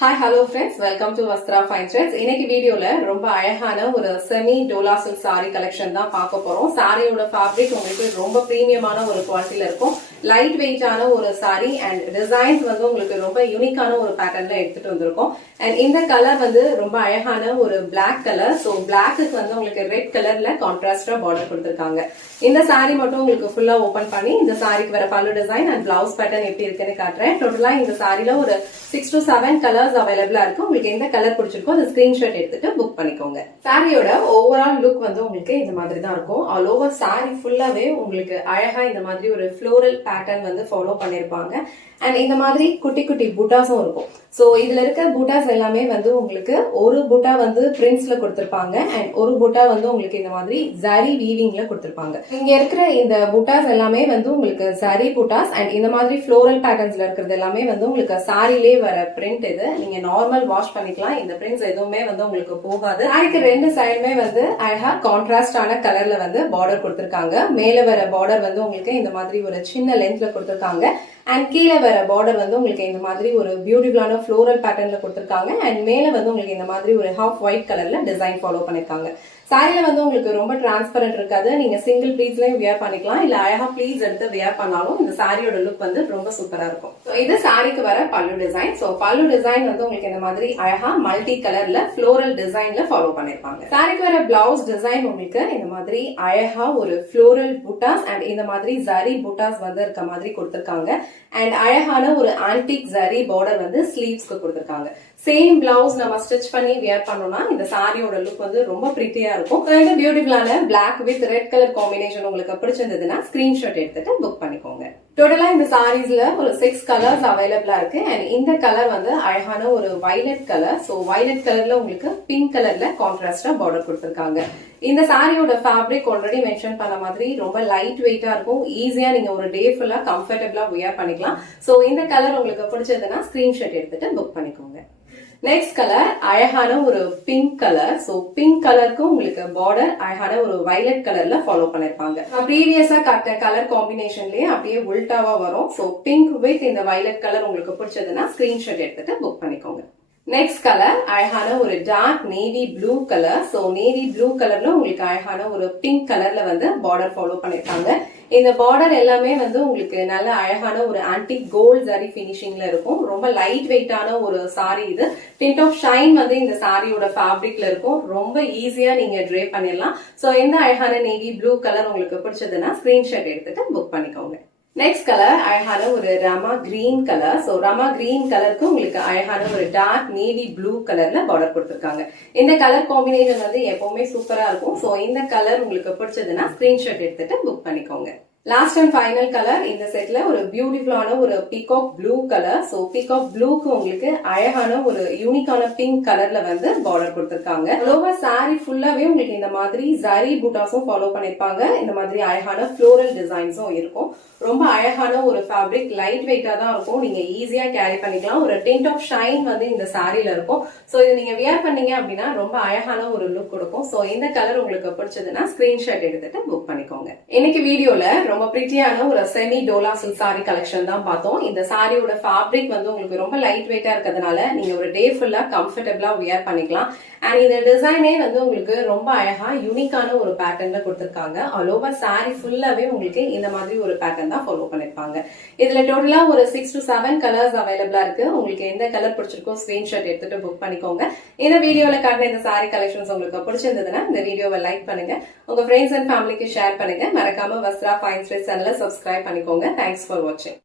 Hi, hello friends. Welcome to Vastra Fine Threads. இன்னைக்கு வீடியோல ரொம்ப அழகான ஒரு semi Dola silk saree collection தான் பார்க்க போறோம். சாரியோட ஃபேப்ரிக் உங்களுக்கு ரொம்ப பிரீமியமான ஒரு குவாலிட்டில இருக்கும். லைட் வெயிட்டான ஒரு saree and டிசைன்ஸ் வந்து உங்களுக்கு ரொம்ப யூனிக்கான ஒரு பேட்டர்ன்ல எடுத்துட்டு வந்திருக்கோம். And இந்த கலர் வந்து ரொம்ப அழகான ஒரு Black கலர். So Blackக்கு வந்து உங்களுக்கு ரெட் கலர்ல கான்ட்ராஸ்டா பார்டர் கொடுத்திருக்காங்க. இந்த saree மட்டும் உங்களுக்கு ஃபுல்லா ஓபன் பண்ணி இந்த சாரிக்கு வர பல்லு டிசைன் and blouse பேட்டர்ன் எப்படி இருக்குன்னு காட்டுறேன். டோட்டலா இந்த சாரில ஒரு 6 to 7 கலர்ஸ் அவைலபிளா இருக்கு. உங்களுக்கு எந்த கலர் பிடிச்சிருக்கோ அந்த ஸ்கிரீன்ஷாட் எடுத்துட்டு புக் பண்ணிக்கோங்க. சாரியோட ஓவரால் லுக் வந்து உங்களுக்கு இந்த மாதிரி தான் இருக்கும். ஆல் ஓவர் சாரி ஃபுல்லாவே உங்களுக்கு அழகா இந்த மாதிரி ஒரு ஃப்ளோரல் பேட்டர்ன் வந்து ஃபாலோ பண்ணிருப்பாங்க. அண்ட் இந்த மாதிரி குட்டி குட்டி புட்டாஸும் இருக்கும். சோ இதுல இருக்க புட்டாஸ் எல்லாமே வந்து உங்களுக்கு ஒரு புட்டா வந்து பிரிண்ட்ஸ்ல கொடுத்திருப்பாங்க அண்ட் ஒரு புட்டா வந்து உங்களுக்கு இந்த மாதிரி ஜரி வீவிங்ல கொடுத்திருப்பாங்க. இங்க இருக்கிற இந்த புட்டாஸ் எல்லாமே வந்து உங்களுக்கு ஜரி புட்டாஸ் அண்ட் இந்த மாதிரி ஃப்ளோரல் பேட்டர்ன்ஸ்ல இருக்கிறது எல்லாமே வந்து உங்களுக்கு சாரிலே வர பிரிண்ட். இது நீங்க நார்மல் வாஷ் பண்ணிக்கலாம். இந்த பிரிண்ட்ஸ் எதுவுமே வந்து உங்களுக்கு போகாது. சாரிக்கு ரெண்டு சைடுமே வந்து அழகா கான்ட்ராஸ்டான கலர்ல வந்து பார்டர் கொடுத்திருக்காங்க. மேல வர பார்டர் வந்து உங்களுக்கு இந்த மாதிரி ஒரு சின்ன லென்த்ல கொடுத்திருக்காங்க அண்ட் கீழே வர பார்டர் வந்து உங்களுக்கு இந்த மாதிரி ஒரு பியூட்டிஃபுல்லான ஃப்ளோரல் பேட்டர்ன்ல கொடுத்திருக்காங்க அண்ட் மேல வந்து உங்களுக்கு இந்த மாதிரி ஒரு ஹாஃப் ஒயிட் கலர்ல டிசைன் ஃபாலோ பண்ணிருக்காங்க. சாரில வந்து உங்களுக்கு ரொம்ப டிரான்ஸ்பரண்ட் இருக்காது. நீங்க சிங்கிள் ப்ளீட்ஸ்லயும் வியர் பண்ணிக்கலாம், இல்ல அழகா ப்ளீட்ஸ் எடுத்து வியர் பண்ணாலும் இந்த சாரியோட லுக் வந்து ரொம்ப சூப்பரா இருக்கும். இது சாரிக்கு வர பல்லு டிசைன். சோ பல்லு டிசைன் வந்து உங்களுக்கு இந்த மாதிரி அழகா மல்டி கலர்ல ஃப்ளோரல் டிசைன்ல ஃபாலோ பண்ணிருப்பாங்க. சாரிக்கு வர பிளவுஸ் டிசைன் உங்களுக்கு இந்த மாதிரி அழகா ஒரு ஃப்ளோரல் புட்டாஸ் அண்ட் இந்த மாதிரி ஜரி புட்டாஸ் வந்து இருக்க மாதிரி கொடுத்திருக்காங்க அண்ட் அழகான ஒரு ஆன்டிக் ஜரி பார்டர் வந்து ஸ்லீவ்ஸ்க்கு கொடுத்திருக்காங்க. சேம் பிளவுஸ் நம்ம ஸ்டிச் பண்ணி வியர் பண்ணோம்னா இந்த சாரியோட லுக் வந்து ரொம்ப பிரிட்டியா இருக்கும். ரெண்டு பியூட்டிஃபுல்லான black with red colour combination உங்களுக்கு பிடிச்சிருந்ததுன்னா ஸ்கிரீன்ஷாட் எடுத்துட்டு புக் பண்ணிக்கோங்க. டோட்டலா இந்த சாரீஸ்ல ஒரு 6 கலர்ஸ் அவைலபிளா இருக்கு அண்ட் இந்த கலர் வந்து அழகான ஒரு வயலட் கலர். சோ வயலட் கலர்ல உங்களுக்கு பிங்க் கலர்ல கான்ட்ராஸ்டா பார்டர் கொடுத்திருக்காங்க. இந்த சாரியோட ஃபேப்ரிக் ஆல்ரெடி மென்ஷன் பண்ண மாதிரி ரொம்ப லைட் வெயிட்டா இருக்கும். ஈஸியா நீங்க ஒரு டே ஃபுல்லா கம்ஃபர்டபிளா வியர் பண்ணிக்கலாம். சோ இந்த கலர் உங்களுக்கு பிடிச்சதுன்னா ஸ்கிரீன்ஷாட் எடுத்துட்டு புக் பண்ணிக்கோங்க. நெக்ஸ்ட் கலர் அழகான ஒரு பிங்க் கலர். சோ பிங்க் கலருக்கு உங்களுக்கு பார்டர் அழகான ஒரு வயலட் கலர்ல ஃபாலோ பண்ணிருப்பாங்க. ப்ரீவியஸா காட்ட கலர் காம்பினேஷன்லயே அப்படியே உல்டாவா வரும். சோ பிங்க் வித் இந்த வயலட் கலர் உங்களுக்கு பிடிச்சதுன்னா ஸ்கிரீன்ஷாட் எடுத்துட்டு புக் பண்ணிக்கோங்க. நெக்ஸ்ட் கலர் அழகான ஒரு dark navy blue colour. So navy blue கலர்ல உங்களுக்கு அழகான ஒரு பிங்க் கலர்ல வந்து பார்டர் ஃபாலோ பண்ணிருக்காங்க. இந்த பார்டர் எல்லாமே வந்து உங்களுக்கு நல்ல அழகான ஒரு ஆன்டிக் கோல்ட் ஜரி பினிஷிங்ல இருக்கும். ரொம்ப லைட் வெயிட்டான ஒரு சாரி இது. டிண்ட் ஆஃப் ஷைன் வந்து இந்த சாரியோட ஃபேப்ரிக்ல இருக்கும். ரொம்ப ஈஸியா நீங்க ட்ரே பண்ணிடலாம். சோ இந்த அழகான நேவி ப்ளூ கலர் உங்களுக்கு பிடிச்சதுன்னா ஸ்கிரீன்ஷாட் எடுத்துட்டு புக் பண்ணிக்கோங்க. நெக்ஸ்ட் கலர் அழகான ஒரு Rama green colour. So Rama green கலருக்கு உங்களுக்கு அழகான ஒரு டார்க் நேவி ப்ளூ கலர்ல பார்டர் கொடுத்திருக்காங்க. இந்த கலர் காம்பினேஷன் வந்து எப்பவுமே சூப்பரா இருக்கும். சோ இந்த கலர் உங்களுக்கு பிடிச்சதுன்னா ஸ்கிரீன்ஷாட் எடுத்துட்டு புக் பண்ணிக்கோங்க. லாஸ்ட் அண்ட் ஃபைனல் கலர் இந்த செட்ல ஒரு பியூட்டிஃபுல்லான ஒரு peacock blue colour. So peacock ப்ளூக்கு உங்களுக்கு அழகான ஒரு யூனிக்கான பிங்க் கலர்ல வந்து பார்டர் கொடுத்திருக்காங்க. ஓவர் சாரி ஃபுல்லாவே உங்களுக்கு இந்த மாதிரி ஜரி புட்டாஸும் ஃபாலோ பண்ணிருப்பாங்க. இந்த மாதிரி அழகான ஃப்ளோரல் டிசைன்ஸும் இருக்கும். ரொம்ப அழகான ஒரு ஃபேப்ரிக், லைட் வெயிட்டா தான் இருக்கும். நீங்க ஈஸியா கேரி பண்ணிக்கலாம். ஒரு டிண்ட் ஆஃப் ஷைன் வந்து இந்த சாரில இருக்கும். சோ இது நீங்க வியர் பண்ணீங்க அப்படின்னா ரொம்ப அழகான ஒரு லுக் கொடுக்கும். சோ இந்த கலர் உங்களுக்கு பிடிச்சதுன்னா ஸ்கிரீன்ஷாட் எடுத்துட்டு புக் பண்ணிக்கோங்க. இன்னைக்கு வீடியோல ரொம்ப பிரிட்டியான ஒரு semi Dola silk sorry collection தான் பார்த்தோம். இந்த சாரியோட ஃபேப்ரிக் வந்து உங்களுக்கு ரொம்ப லைட் வெயிட்டா இருக்கிறதுனால நீங்க ஒரு டே ஃபுல்லா கம்ஃபர்டபிளா வியர் பண்ணிக்கலாம். அண்ட் இந்த டிசைனே வந்து உங்களுக்கு ரொம்ப அழகா யூனிக்கான ஒரு பேட்டர்ன்ல கொடுத்திருக்காங்க. ஆல் ஓவர் சாரி ஃபுல்லாவே உங்களுக்கு இந்த மாதிரி ஒரு பேட்டர்ன் தான் ஃபாலோ பண்ணிருப்பாங்க. இதுல டோட்டலா ஒரு 6 to 7 கலர்ஸ் அவைலபிளா இருக்கு. உங்களுக்கு எந்த கலர் பிடிச்சிருக்கோ ஸ்கிரீன்ஷாட் எடுத்துட்டு புக் பண்ணிக்கோங்க. இந்த வீடியோல காட்டின இந்த சாரி கலெக்ஷன்ஸ் உங்களுக்கு பிடிச்சிருந்ததுன்னா இந்த வீடியோவை லைக் பண்ணுங்க, உங்க ஃப்ரெண்ட்ஸ் அண்ட் ஃபேமிலிக்கு ஷேர் பண்ணுங்க. மறக்காம வஸ்த்ரா ஃபைன் த்ரெட்ஸ் சேனலை சப்ஸ்கிரைப் பண்ணிக்கோங்க. தேங்க்ஸ் ஃபார் வாட்சிங்.